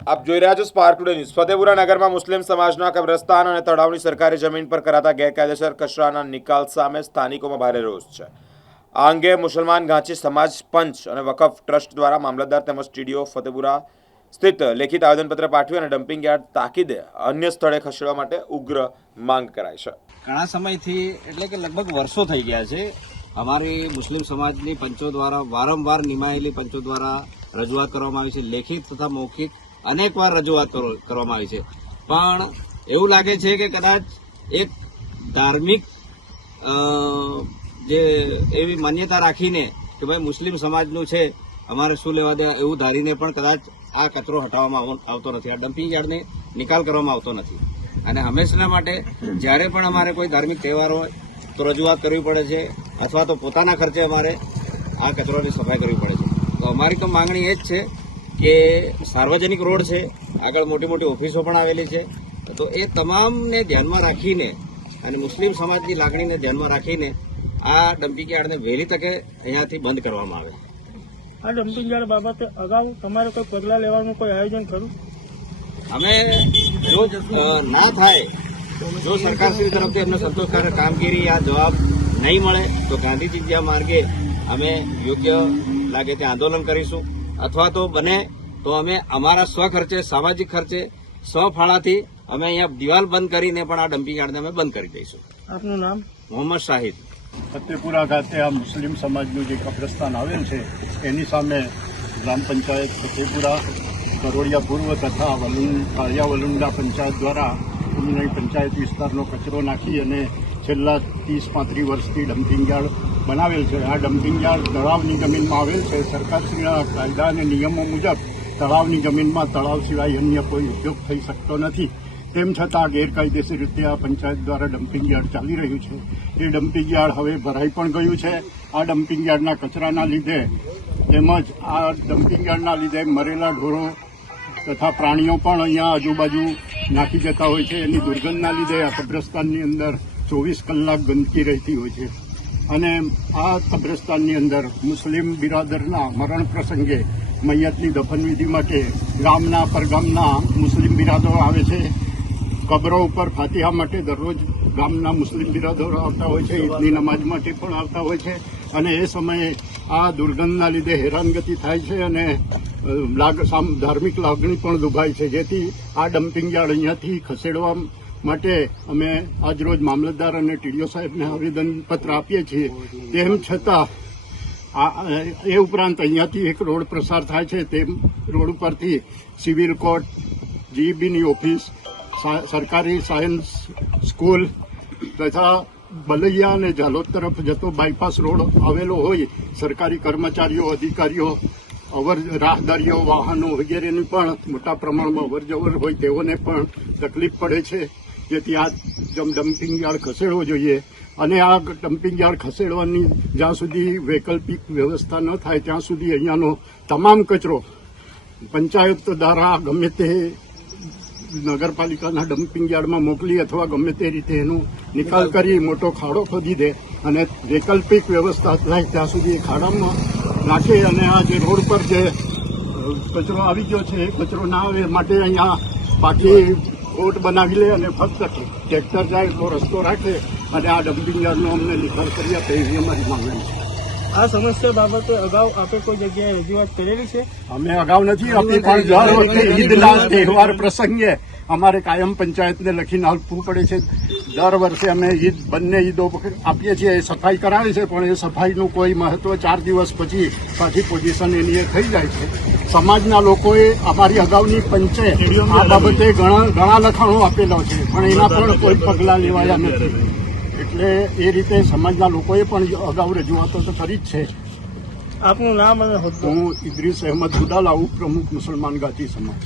આપ જોઈ રહ્યા છો સ્પાર્ક ટુડે ન્યૂઝ। ફતેપુરા નગરમાં મુસ્લિમ સમાજના કબ્રસ્તાન અને તળાવની સરકારી જમીન પર કરાતા ગેરકાયદેસર કચરાના નિકાલ સામે સ્થાનિકોમાં ભારે રોષ છે। આ અંગે મુસલમાન ગાંચી સમાજ પંચ અને વકફ ટ્રસ્ટ દ્વારા મામલતદાર તેમજ ટીડીઓ ફતેપુરા સ્થિત લેખિત આવેદનપત્ર પાઠવી અને ડમ્પિંગ યાર્ડ તાકીદે અન્ય સ્થળે ખસેડવા માટે ઉગ્ર માંગ કરાઈ છે। ઘણા સમયથી એટલે કે લગભગ વર્ષો થઈ ગયા છે અમારી મુસ્લિમ સમાજની પંચો દ્વારા વારંવાર નિમાયેલી પંચો દ્વારા રજૂઆત કરવામાં આવી છે, લેખિત તથા મૌખિક અનેકવાર રજૂઆત કરવામાં આવી છે, પણ એવું લાગે છે કે કદાચ એક ધાર્મિક જે એવી માન્યતા રાખીને કે ભાઈ મુસ્લિમ સમાજનું છે અમારે શું લેવા દે એવું ધારીને પણ કદાચ આ કચરો હટાવવામાં આવતો નથી, આ ડમ્પિંગ યાર્ડને નિકાલ કરવામાં આવતો નથી। અને હંમેશના માટે જ્યારે પણ અમારે કોઈ ધાર્મિક તહેવાર હોય તો રજૂઆત કરવી પડે છે અથવા તો પોતાના ખર્ચે અમારે આ કચરાની સફાઈ કરવી પડે છે। તો અમારી તો માંગણી એ જ છે કે સાર્વજનિક રોડ છે, આગળ મોટી મોટી ઓફિસો પણ આવેલી છે, તો એ તમામને ધ્યાનમાં રાખીને અને મુસ્લિમ સમાજની લાગણીને ધ્યાનમાં રાખીને આ ડમ્પિંગ યાર્ડને વહેલી તકે અહીંયાથી બંધ કરવામાં આવે। આ ડમ્પિંગ યાર્ડ બાબતે અગાઉ તમારે કોઈ પગલાં લેવાનું કોઈ આયોજન ખરું? અમે જો ના થાય, જો સરકારશ્રી તરફથી અમને સંતોષકારક કામગીરી આ જવાબ નહીં મળે તો ગાંધીજી જ્યાં માર્ગે અમે યોગ્ય લાગે ત્યાં આંદોલન કરીશું, અથવા તો બને તો અમે અમારા સ્વખર્ચે સામાજિક ખર્ચે સ્વફાળાથી અમે અહીંયા દિવાલ બંધ કરીને પણ આ ડમ્પિંગ યાર્ડને અમે બંધ કરી દઈશું। આપનું નામ? મોહમ્મદ શાહિદ। ફતેપુરા ખાતે આ મુસ્લિમ સમાજનું જે કબ્રસ્તાન આવેલ છે એની સામે ગ્રામ પંચાયત ફતેપુરા, કરોડિયા પૂર્વ તથા કાળિયા વલુંડા પંચાયત દ્વારા અમને પંચાયત વિસ્તારનો કચરો નાખી અને છેલ્લા 30-35 વર્ષથી ડમ્પિંગ યાર્ડ બનાવેલ છે। આ ડમ્પિંગ યાર્ડ તળાવની જમીનમાં આવેલ છે। સરકારશ્રીના કાયદા અને નિયમો મુજબ તળાવની જમીનમાં તળાવ સિવાય અન્ય કોઈ ઉપયોગ થઈ શકતો નથી, તેમ છતાં ગેરકાયદેસર રીતે આ પંચાયત દ્વારા ડમ્પિંગ યાર્ડ ચાલી રહ્યું છે। એ ડમ્પિંગ યાર્ડ હવે ભરાઈ પણ ગયું છે। આ ડમ્પિંગ યાર્ડના કચરાના લીધે તેમજ આ ડમ્પિંગ યાર્ડના લીધે મરેલા ઢોરો તથા પ્રાણીઓ પણ અહીંયા આજુબાજુ નાખી જતા હોય છે। એની દુર્ગંધના લીધે આ કબ્રસ્તાનની અંદર 24 કલાક ગંદકી રહેતી હોય છે અને આ કબ્રસ્તાનની અંદર મુસ્લિમ બિરાદરના મરણ પ્રસંગે મૈયતની દફનવિધિ માટે ગામના પરગામના મુસ્લિમ બિરાદરો આવે છે। કબરો ઉપર ફાતિહા માટે દરરોજ ગામના મુસ્લિમ બિરાદરો આવતા હોય છે, ઈદની નમાઝ માટે પણ આવતા હોય છે અને એ સમયે આ દુર્ગંધના લીધે હેરાનગતિ થાય છે અને ધાર્મિક લાગણી પણ દુભાય છે, જેથી આ ડમ્પિંગ યાર્ડ અહીંયાથી ખસેડવા માટે અમે આજરોજ મામલતદાર અને ટીડીઓ સાહેબને આવેદનપત્ર આપીએ છીએ। તેમ છતાં એ ઉપરાંત અહીંયાથી એક રોડ પ્રસાર થાય છે, તે રોડ ઉપરથી સિવિલ કોર્ટ, જીઈબીની ઓફિસ, સરકારી સાયન્સ સ્કૂલ તથા બલૈયા અને ઝાલોદ તરફ જતો બાયપાસ રોડ આવેલો હોય, સરકારી કર્મચારીઓ, અધિકારીઓ, રાહદારીઓ, વાહનો વગેરેની પણ મોટા પ્રમાણમાં અવરજવર હોય તેઓને પણ તકલીફ પડે છે, જેથી આ ડમ્પિંગ યાર્ડ ખસેડવો જોઈએ અને આ ડમ્પિંગ યાર્ડ ખસેડવાની જ્યાં સુધી વૈકલ્પિક વ્યવસ્થા ન થાય ત્યાં સુધી અહીંયાનો તમામ કચરો પંચાયત દ્વારા ગમે તે નગરપાલિકાના ડમ્પિંગ યાર્ડમાં મોકલી અથવા ગમે તે રીતે એનો નિકાલ કરી મોટો ખાડો ખોદી દે અને વૈકલ્પિક વ્યવસ્થા થાય ત્યાં સુધી એ ખાડામાં નાખે અને આ જે રોડ પર જે કચરો આવી ગયો છે એ કચરો ના આવે માટે અહીંયા બાકી કોર્ટ બનાવી લે અને ફક્ત ટ્રેક્ટર જાય તો રસ્તો રાખે અને આ ડમ્પિંગ યાર્ડનો અમને નિકાલ કરી આપે એવી અમારી માંગણી છે। આ સમસ્યા બાબતે અગાઉ આપે કોઈ જગ્યાએ રજૂઆત કરેલી છે? અમે અગાઉ નથી આપી, પણ દર વખતે ઈદના તહેવાર પ્રસંગે અમારે કાયમ પંચાયતને લખીને આપવું પડે છે। દર વર્ષે અમે બંને ઈદો આપીએ છીએ, સફાઈ કરાવે છે, પણ એ સફાઈનું કોઈ મહત્વ 4 દિવસ પછી પાછી પોઝિશન એની એ થઈ જાય છે। સમાજના લોકોએ અમારી અગાઉની પંચે આ બાબતે ઘણા લખાણો આપેલા છે, પણ એના પણ કોઈ પગલાં લેવાયા નથી, એટલે એ રીતે સમાજના લોકોએ પણ અગાઉ રજૂઆતો તો કરી જ છે। આપનું નામ અને હોદ્દો? હું ઇદ્રીસ અહેમદ ગુદાલા, ઉપપ્રમુખ મુસલમાન ગાંચી સમાજ।